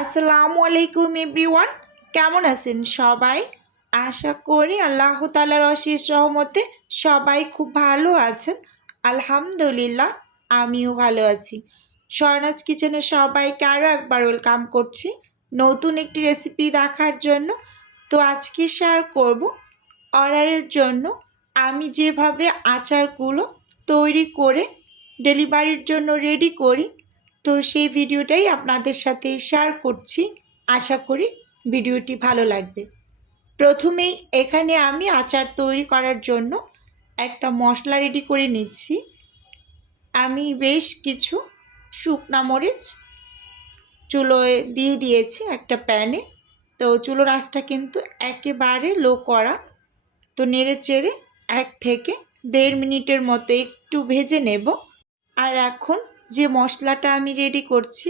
আসসালামু আলাইকুম এভরিওয়ান, কেমন আছেন সবাই? আশা করি আল্লাহ তাআলার অশেষ রহমতে সবাই খুব ভালো আছেন। আলহামদুলিল্লাহ, আমিও ভালো আছি। স্বর্ণাজ কিচেনে সবাইকে আরও একবার ওয়েলকাম করছি নতুন একটি রেসিপি দেখার জন্য। তো আজকে শেয়ার করব অর্ডারের জন্য আমি যেভাবে আচারগুলো তৈরি করে ডেলিভারির জন্য রেডি করি, তো সেই ভিডিওটাই আপনাদের সাথে শেয়ার করছি। আশা করি ভিডিওটি ভালো লাগবে। প্রথমেই এখানে আমি আচার তৈরি করার জন্য একটা মশলা রেডি করে নিচ্ছি। আমি বেশ কিছু শুকনা মরিচ চুলোয় দিয়ে দিয়েছি একটা প্যানে। তো চুলোর আঁচটা কিন্তু একেবারে লো করা। তো নেড়ে চেড়ে 1 থেকে 1.5 মিনিটের মতো একটু ভেজে নেব। আর এখন যে মশলাটা আমি রেডি করছি,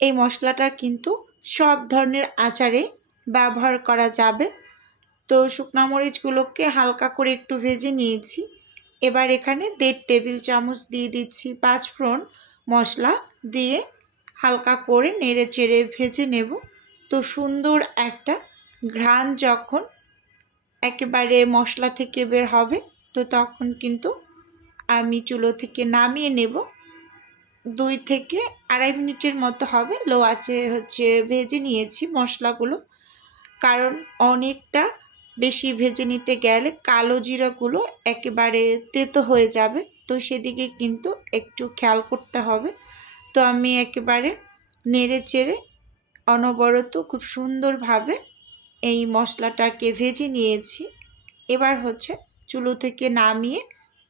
এই মশলাটা কিন্তু সব ধরনের আচারে ব্যবহার করা যাবে। তো শুকনা মরিচগুলোকে হালকা করে একটু ভেজে নিয়েছি। এবার এখানে 1.5 টেবিল চামচ দিয়ে দিচ্ছি পাঁচফোড়ন মশলা, দিয়ে হালকা করে নেড়ে চেড়ে ভেজে নেব। তো সুন্দর একটা ঘ্রাণ যখন একেবারে মশলা থেকে বের হবে, তো তখন কিন্তু আমি চুলো থেকে নামিয়ে নেব। 2 থেকে 2.5 মিনিটের মতো হবে লো আঁচে ভেজে নিয়েছি মশলাগুলো। কারণ অনেকটা বেশি ভেজে নিতে গেলে কালো জিরাগুলো একেবারে তেতো হয়ে যাবে, তো সেদিকে কিন্তু একটু খেয়াল করতে হবে। তো আমি একেবারে নেড়ে চেড়ে অনবরত খুব সুন্দরভাবে এই মশলাটাকে ভেজে নিয়েছি। এবার চুলো থেকে নামিয়ে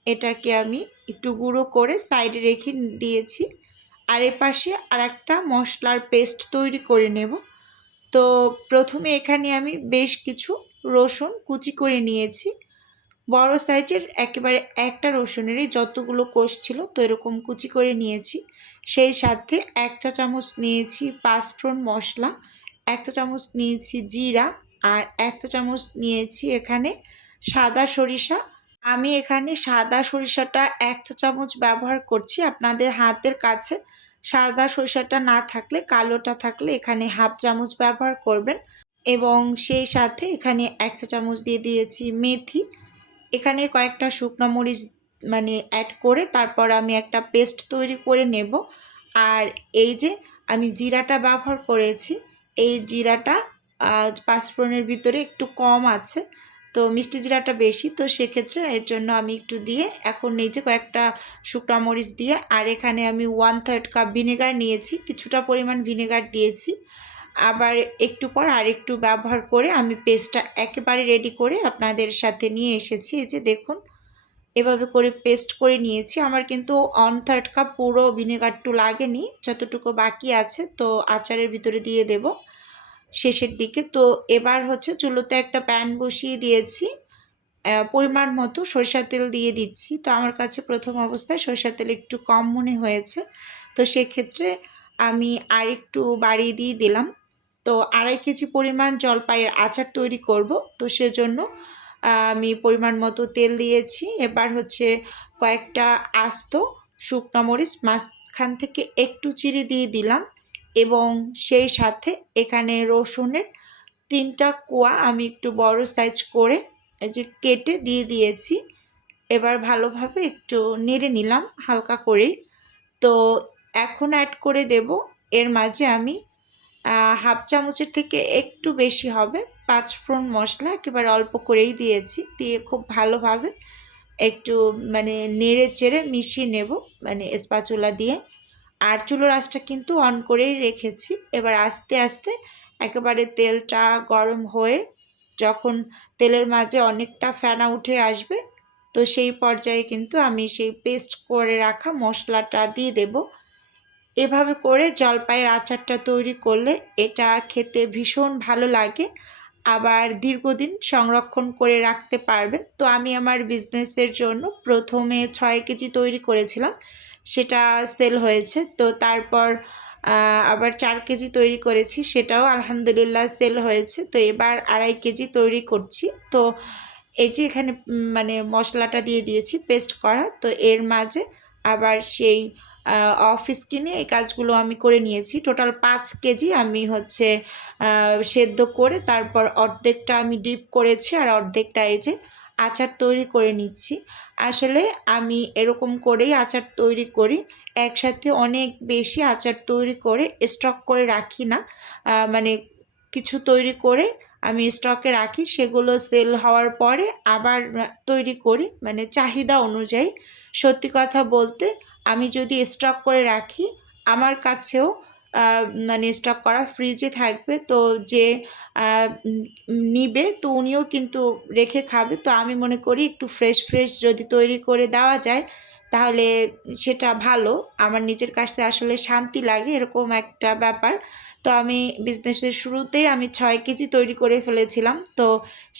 এটাকে আমি একটু গুঁড়ো করে সাইডে রেখে দিয়েছি। আর এপাশে আরেকটা মশলার পেস্ট তৈরি করে নেব। তো প্রথমে এখানে আমি বেশ কিছু রসুন কুচি করে নিয়েছি। বড় সাইজের একেবারে একটা রসুনেরই যতগুলো কোষ ছিল, তো এরকম কুচি করে নিয়েছি। সেই সাথে 1 চা চামচ নিয়েছি পাঁচফোড়ন মশলা, 1 চা চামচ নিয়েছি জিরা, আর 1 চা চামচ নিয়েছি এখানে সাদা সরিষা। আমি এখানে সাদা সরিষাটা 1 চা চামচ ব্যবহার করছি। আপনাদের হাতের কাছে সাদা সরিষাটা না থাকলে, কালোটা থাকলে এখানে হাফ চামচ ব্যবহার করবেন। এবং সেই সাথে এখানে 1 চা চামচ দিয়ে দিয়েছি মেথি। এখানে কয়েকটা শুকনো মরিচ অ্যাড করে তারপর আমি একটা পেস্ট তৈরি করে নেব। আর এই যে আমি জিরাটা ব্যবহার করেছি, এই জিরাটা পাঁচফোড়নের ভিতরে একটু কম আছে, তো মিষ্টি জিরাটা বেশি, তো সেক্ষেত্রে এর জন্য আমি একটু দিয়ে এখন এই যে কয়েকটা শুকনো মরিচ দিয়ে, আর এখানে আমি 1/3 কাপ ভিনেগার নিয়েছি, কিছুটা পরিমাণ ভিনেগার দিয়েছি। আবার একটু পর আর একটু ব্যবহার করে আমি পেস্টটা একেবারে রেডি করে আপনাদের সাথে নিয়ে এসেছি। এই যে দেখুন, এভাবে করে পেস্ট করে নিয়েছি। আমার কিন্তু 1/3 কাপ পুরো ভিনেগারটু লাগেনি, যতটুকু বাকি আছে তো আচারের ভিতরে দিয়ে দেব শেষের দিকে। তো এবার চুলোতে একটা প্যান বসিয়ে দিয়েছি, পরিমাণ মতো সরিষার তেল দিয়ে দিচ্ছি। তো আমার কাছে প্রথম অবস্থায় সরিষার তেল একটু কম মনে হয়েছে, তো সেক্ষেত্রে আমি আর একটু বাড়িয়ে দিয়ে দিলাম। তো 2.5 কেজি পরিমাণ জলপাইয়ের আচার তৈরি করব, তো সেজন্য আমি পরিমাণ মতো তেল দিয়েছি। এবার কয়েকটা আস্ত শুকনো মরিচ মাঝখান থেকে একটু চিড়ে দিয়ে দিলাম, এবং সেই সাথে এখানে রসুনের 3টা কোয়া আমি একটু বড় সাইজ করে এই যে কেটে দিয়ে দিয়েছি। এবার ভালোভাবে একটু নেড়ে নিলাম হালকা করেই। তো এখন অ্যাড করে দেব এর মাঝে আমি হাফ চামচের থেকে একটু বেশি হবে পাঁচফোড়ন মশলা, একেবারে অল্প করেই দিয়েছি। দিয়ে খুব ভালোভাবে একটু নেড়ে চেড়ে মিশিয়ে নেব স্প্যাচুলা দিয়ে। আর চুলোর আঁচটা কিন্তু অন করেই রেখেছি। এবার আস্তে আস্তে একেবারে তেলটা গরম হয়ে যখন তেলের মাঝে অনেকটা ফেনা উঠে আসবে, তো সেই পর্যায়ে কিন্তু আমি সেই পেস্ট করে রাখা মশলাটা দিয়ে দেব। এভাবে করে জলপাইয়ের আচারটা তৈরি করলে এটা খেতে ভীষণ ভালো লাগে, আবার দীর্ঘদিন সংরক্ষণ করে রাখতে পারবেন। তো আমি আমার বিজনেসের জন্য প্রথমে 6 কেজি তৈরি করেছিলাম, সেটা সেল হয়েছে। তো তারপর আবার 4 কেজি তৈরি করেছি, সেটাও আলহামদুলিল্লাহ সেল হয়েছে। তো এবার 2.5 কেজি তৈরি করছি। তো এই যে এখানে মশলাটা দিয়ে দিয়েছি পেস্ট করা, তো এর মাঝে আবার সেই অফিস কিনে এই কাজগুলো আমি করে নিয়েছি। টোটাল 5 কেজি আমি হচ্ছে সেদ্ধ করে তারপর অর্ধেকটা আমি ডিপ করেছি আর অর্ধেকটা এই যে আচার তৈরি করে নিচ্ছি। আসলে আমি এরকম করেই আচার তৈরি করি। একসাথে অনেক বেশি আচার তৈরি করে স্টক করে রাখি না। মানে কিছু তৈরি করে আমি স্টকে রাখি, সেগুলো সেল হওয়ার পরে আবার তৈরি করি, মানে চাহিদা অনুযায়ী। সত্যি কথা বলতে আমি যদি স্টক করে রাখি, আমার কাছেও মানে স্টক করা ফ্রিজে থাকবে, তো যে নিবে তো উনিও কিন্তু রেখে খাবে। তো আমি মনে করি একটু ফ্রেশ ফ্রেশ যদি তৈরি করে দেওয়া যায় তাহলে সেটা ভালো। আমার নিজের কাছে আসলে শান্তি লাগে, এরকম একটা ব্যাপার। তো আমি বিজনেসের শুরুতেই আমি 6 কেজি তৈরি করে ফেলেছিলাম। তো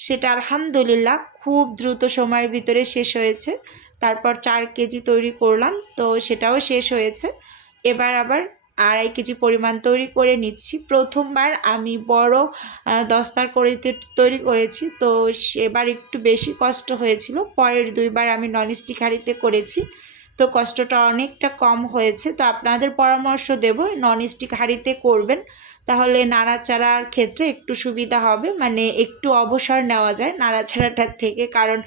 সেটা আলহামদুলিল্লাহ খুব দ্রুত সময়ের ভিতরে শেষ হয়েছে। তারপর 4 কেজি তৈরি করলাম, তো সেটাও শেষ হয়েছে। এবার আবার 2.5 কেজি পরিমাণ তৈরি করে নিচ্ছি। প্রথমবার আমি বড় দস্তার কড়াইতে তৈরি করেছি, তো সেবার একটু বেশি কষ্ট হয়েছিল। পরের 2 বার আমি ননস্টিক হাঁড়িতে করেছি, তো কষ্টটা অনেকটা কম হয়েছে। তো আপনাদের পরামর্শ দেব ননস্টিক হাঁড়িতে করবেন, তাহলে নাড়াচাড়ার ক্ষেত্রে একটু সুবিধা হবে, মানে একটু অবসর নেওয়া যায় নাড়াচাড়াটার থেকে। কারণ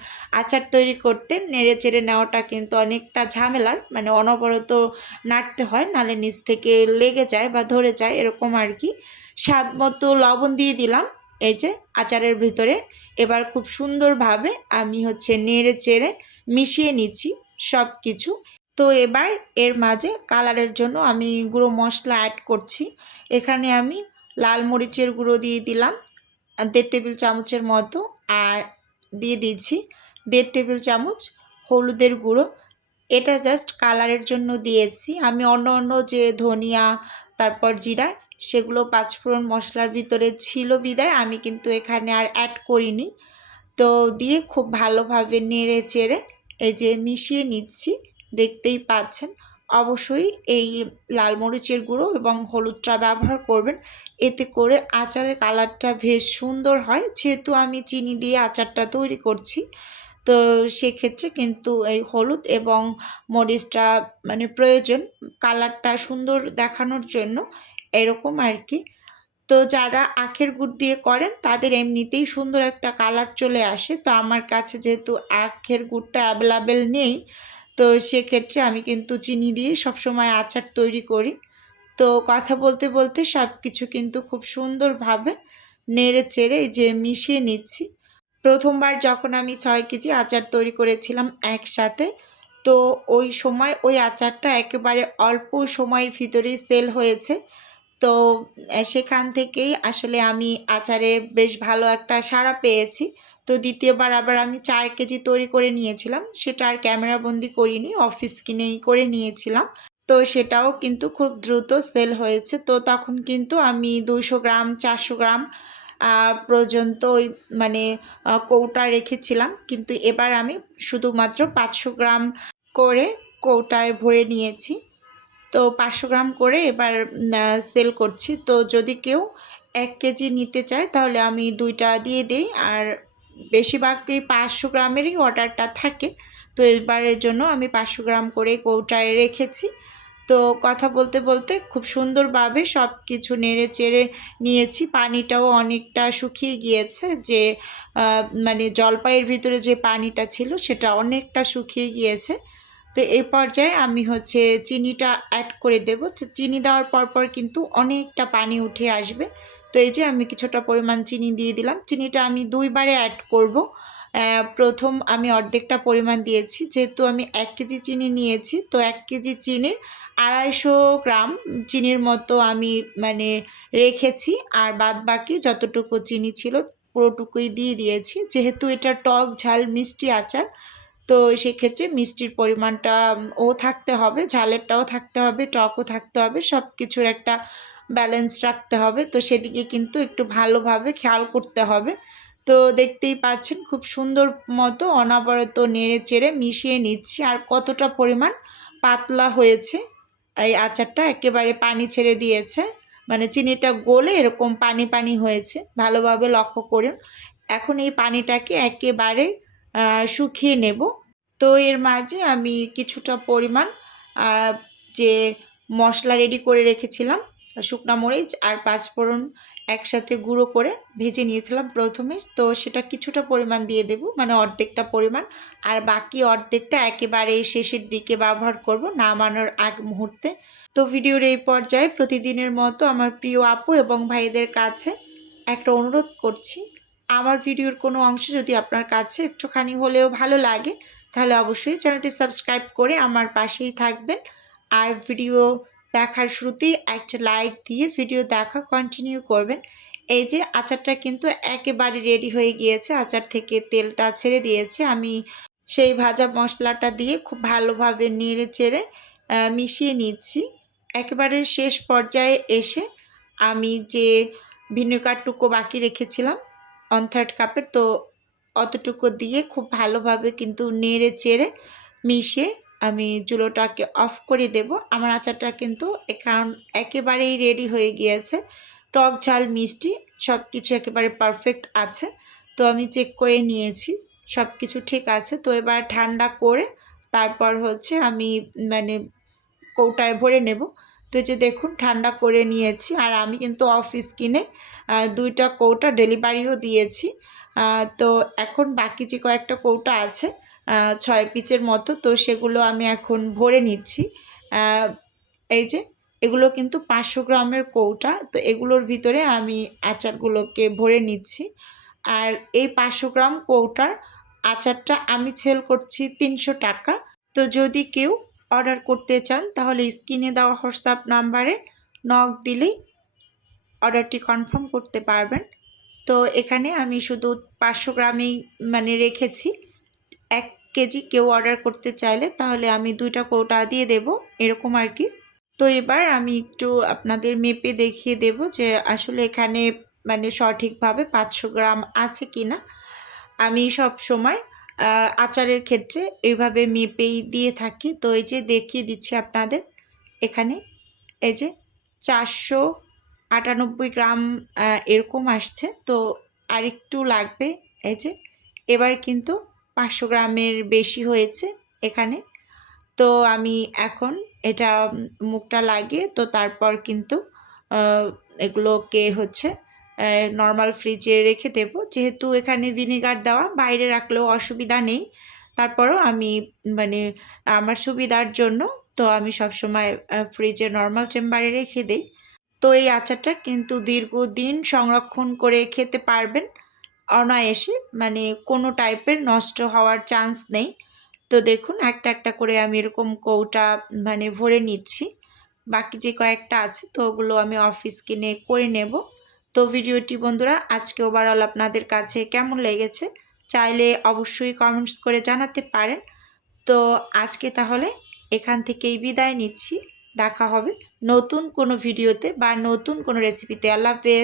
আচার তৈরি করতে নেড়ে চেড়ে নেওয়াটা কিন্তু অনেকটা ঝামেলার, মানে অনবরত নাড়তে হয়, নাহলে নিচ থেকে লেগে যায় বা ধরে যায় এরকম আর কি। স্বাদ মতো লবণ দিয়ে দিলাম এই যে আচারের ভিতরে। এবার খুব সুন্দরভাবে আমি হচ্ছে নেড়ে চেড়ে মিশিয়ে নিচ্ছি সব কিছু। তো এবার এর মাঝে কালারের জন্য আমি গুঁড়ো মশলা অ্যাড করছি। এখানে আমি লাল মরিচের গুঁড়ো দিয়ে দিলাম 1.5 টেবিল চামচের মতো, আর দিয়ে দিচ্ছি 1.5 টেবিল চামচ হলুদের গুঁড়ো। এটা জাস্ট কালারের জন্য দিয়েছি। আমি অন্য যে ধনিয়া তারপর জিরা সেগুলো পাঁচফোড়ন মশলার ভিতরে ছিল বিদায় আমি কিন্তু এখানে আর অ্যাড করিনি। তো দিয়ে খুব ভালোভাবে নেড়ে চেড়ে এই যে মিশিয়ে নিচ্ছি, দেখতেই পাচ্ছেন। অবশ্যই এই লাল মরিচের গুঁড়ো এবং হলুদটা ব্যবহার করবেন, এতে করে আচারের কালারটা বেশ সুন্দর হয়। যেহেতু আমি চিনি দিয়ে আচারটা তৈরি করছি, তো সেক্ষেত্রে কিন্তু এই হলুদ এবং মরিচটা মানে প্রয়োজন কালারটা সুন্দর দেখানোর জন্য, এরকম আর কি। তো যারা আখের গুড় দিয়ে করেন তাদের এমনিতেই সুন্দর একটা কালার চলে আসে। তো আমার কাছে যেহেতু আখের গুড়টা অ্যাভেলেবেল নেই, তো সেক্ষেত্রে আমি কিন্তু চিনি দিয়ে সবসময় আচার তৈরি করি। তো কথা বলতে বলতে সব কিছু কিন্তু খুব সুন্দরভাবে নেড়ে চেড়ে এই যে মিশিয়ে নিচ্ছি। প্রথমবার যখন আমি 6 কেজি আচার তৈরি করেছিলাম একসাথে, তো ওই সময় ওই আচারটা একেবারে অল্প সময়ের ভিতরেই সেল হয়েছে। তো সেখান থেকেই আসলে আমি আচারে বেশ ভালো একটা সাড়া পেয়েছি। তো দ্বিতীয়বার আবার আমি 4 কেজি তৈরি করে নিয়েছিলাম। সেটা আর ক্যামেরাবন্দি করিনি, অফিস কিনেই করে নিয়েছিলাম। তো সেটাও কিন্তু খুব দ্রুত সেল হয়েছে। তো তখন কিন্তু আমি 200 গ্রাম 400 গ্রাম পর্যন্ত ওই মানে কৌটা রেখেছিলাম। কিন্তু এবার আমি শুধুমাত্র 500 গ্রাম করে কৌটায় ভরে নিয়েছি। তো 500 গ্রাম করে এবার সেল করছি। তো যদি কেউ 1 কেজি নিতে চায় তাহলে আমি 2টা দিয়ে দেই, আর বেশিরভাগই 500 গ্রামেরই অর্ডারটা থাকে। তো এবারের জন্য আমি 500 গ্রাম করে কৌটায় রেখেছি। তো কথা বলতে বলতে খুব সুন্দরভাবে সব কিছু নেড়ে চেড়ে নিয়েছি। পানিটাও অনেকটা শুকিয়ে গিয়েছে, যে মানে জলপাইয়ের ভিতরে যে পানিটা ছিল সেটা অনেকটা শুকিয়ে গিয়েছে। তো এই পর্যায়ে আমি হচ্ছে চিনিটা অ্যাড করে দেব। চিনি দেওয়ার পর কিন্তু অনেকটা পানি উঠে আসবে। তো এই যে আমি কিছুটা পরিমাণ চিনি দিয়ে দিলাম। চিনিটা আমি 2 বারে অ্যাড করব। প্রথম আমি অর্ধেকটা পরিমাণ দিয়েছি, যেহেতু আমি 1 কেজি চিনি নিয়েছি, তো 1 কেজি চিনির 250 গ্রাম চিনির মতো আমি মানে রেখেছি, আর বাদবাকি যতটুকু চিনি ছিল পুরোটুকুই দিয়ে দিয়েছি। যেহেতু এটা টক ঝাল মিষ্টি আচার, তো সেক্ষেত্রে মিষ্টির পরিমাণটা ও থাকতে হবে, ঝালেরটাও থাকতে হবে, টকও থাকতে হবে, সব কিছুর একটা ব্যালেন্স রাখতে হবে। তো সেদিকে কিন্তু একটু ভালোভাবে খেয়াল করতে হবে। তো দেখতেই পাচ্ছেন খুব সুন্দর মতো অনবরত নেড়ে চেড়ে মিশিয়ে নিচ্ছি। আর কতটা পরিমাণ পাতলা হয়েছে এই আচারটা, একেবারে পানি ছেড়ে দিয়েছে, মানে চিনিটা গলে এরকম পানি পানি হয়েছে, ভালোভাবে লক্ষ্য করুন। এখন এই পানিটাকে একেবারে শুকিয়ে নেব। তো এর মাঝে আমি কিছুটা পরিমাণ যে মশলা রেডি করে রেখেছিলাম, শুকনা মরিচ আর পাঁচফোড়ন একসাথে গুঁড়ো করে ভেজে নিয়েছিলাম প্রথমে। তো সেটা কিছুটা পরিমাণ দিয়ে দেব, মানে অর্ধেকটা পরিমাণ, আর বাকি অর্ধেকটা একেবারে শেষের দিকে ব্যবহার করব নামানোর আগ মুহূর্তে। তো ভিডিওর এই পর্যায়ে প্রতিদিনের মতো আমার প্রিয় আপু এবং ভাইদের কাছে একটা অনুরোধ করছি, আমার ভিডিওর কোনো অংশ যদি আপনার কাছে একটুখানি হলেও ভালো লাগে তাহলে অবশ্যই চ্যানেলটি সাবস্ক্রাইব করে আমার পাশেই থাকবেন। আর ভিডিও দেখার শুরুতেই একটা লাইক দিয়ে ভিডিও দেখা কন্টিনিউ করবেন। এই যে আচারটা কিন্তু একেবারে রেডি হয়ে গিয়েছে, আচার থেকে তেলটা ছেড়ে দিয়েছে। আমি সেই ভাজা মশলাটা দিয়ে খুব ভালোভাবে নেড়ে চেড়ে মিশিয়ে নিচ্ছি। একেবারে শেষ পর্যায়ে এসে আমি যে ভিনেগারটুকু বাকি রেখেছিলাম 1/3 কাপের, তো অতটুকু দিয়ে খুব ভালোভাবে কিন্তু নেড়ে চেড়ে মিশিয়ে আমি চুলোটাকে অফ করে দেব। আমার আচারটা কিন্তু এখন একেবারেই রেডি হয়ে গিয়েছে। টক ঝাল মিষ্টি সব কিছু একেবারে পারফেক্ট আছে। তো আমি চেক করে নিয়েছি সব কিছু ঠিক আছে। তো এবার ঠান্ডা করে তারপর হচ্ছে আমি মানে কৌটায় ভরে নেব। তো এই যে দেখুন ঠান্ডা করে নিয়েছি, আর আমি কিন্তু অফিস কিনে 2টা কৌটা ডেলিভারিও দিয়েছি। তো এখন বাকি যে কয়েকটা কৌটা আছে 6 পিসের মতো, তো সেগুলো আমি এখন ভরে নিচ্ছি। এই যে এগুলো কিন্তু 500 গ্রামের কৌটা, তো এগুলোর ভিতরে আমি আচারগুলোকে ভরে নিচ্ছি। আর এই 500 গ্রাম কৌটার আচারটা আমি সেল করছি 300 টাকা। তো যদি কেউ অর্ডার করতে চান তাহলে স্ক্রিনে দেওয়া হোয়াটসঅ্যাপ নাম্বারে নক দিলেই অর্ডারটি কনফার্ম করতে পারবেন। তো এখানে আমি শুধু 500 গ্রামেই মানে রেখেছি। 1 কেজি কেউ অর্ডার করতে চাইলে তাহলে আমি 2টা কৌটা দিয়ে দেব, এরকম আর কি। তো এবার আমি একটু আপনাদের মেপে দেখিয়ে দেব যে আসলে এখানে মানে সঠিকভাবে 500 গ্রাম আছে কিনা। আমি সব সময় আচারের ক্ষেত্রে এইভাবে মেপেই দিয়ে থাকি। তো এই যে দেখিয়ে দিচ্ছি আপনাদের, এখানে এই যে 498 গ্রাম এরকম আসছে। তো আরেকটু লাগবে। এই যে এবার কিন্তু 500 গ্রামের বেশি হয়েছে এখানে। তো আমি এখন এটা মুখটা লাগিয়ে তো তারপর কিন্তু এগুলোকে হচ্ছে নর্মাল ফ্রিজে রেখে দেব। যেহেতু এখানে ভিনেগার দেওয়া, বাইরে রাখলেও অসুবিধা নেই। তারপরও আমি মানে আমার সুবিধার জন্য তো আমি সবসময় ফ্রিজে নর্মাল চেম্বারে রেখে দিই। তো এই আচারটা কিন্তু দীর্ঘদিন সংরক্ষণ করে খেতে পারবেন অনায়াসে, মানে কোনো টাইপের নষ্ট হওয়ার চান্স নেই। তো দেখুন একটা একটা করে আমি এরকম কৌটা মানে ভরে নিচ্ছি। বাকি যে কয়েকটা আছে তো ওগুলো আমি অফিস কিনে করে নেব। তো ভিডিওটি বন্ধুরা আজকে ওভারঅল আপনাদের কাছে কেমন লেগেছে চাইলে অবশ্যই কমেন্টস করে জানাতে পারেন। তো আজকে তাহলে এখান থেকেই বিদায় নিচ্ছি। দেখা হবে নতুন কোনো ভিডিওতে বা নতুন কোনো রেসিপিতে। আল্লাহ হাফেজ।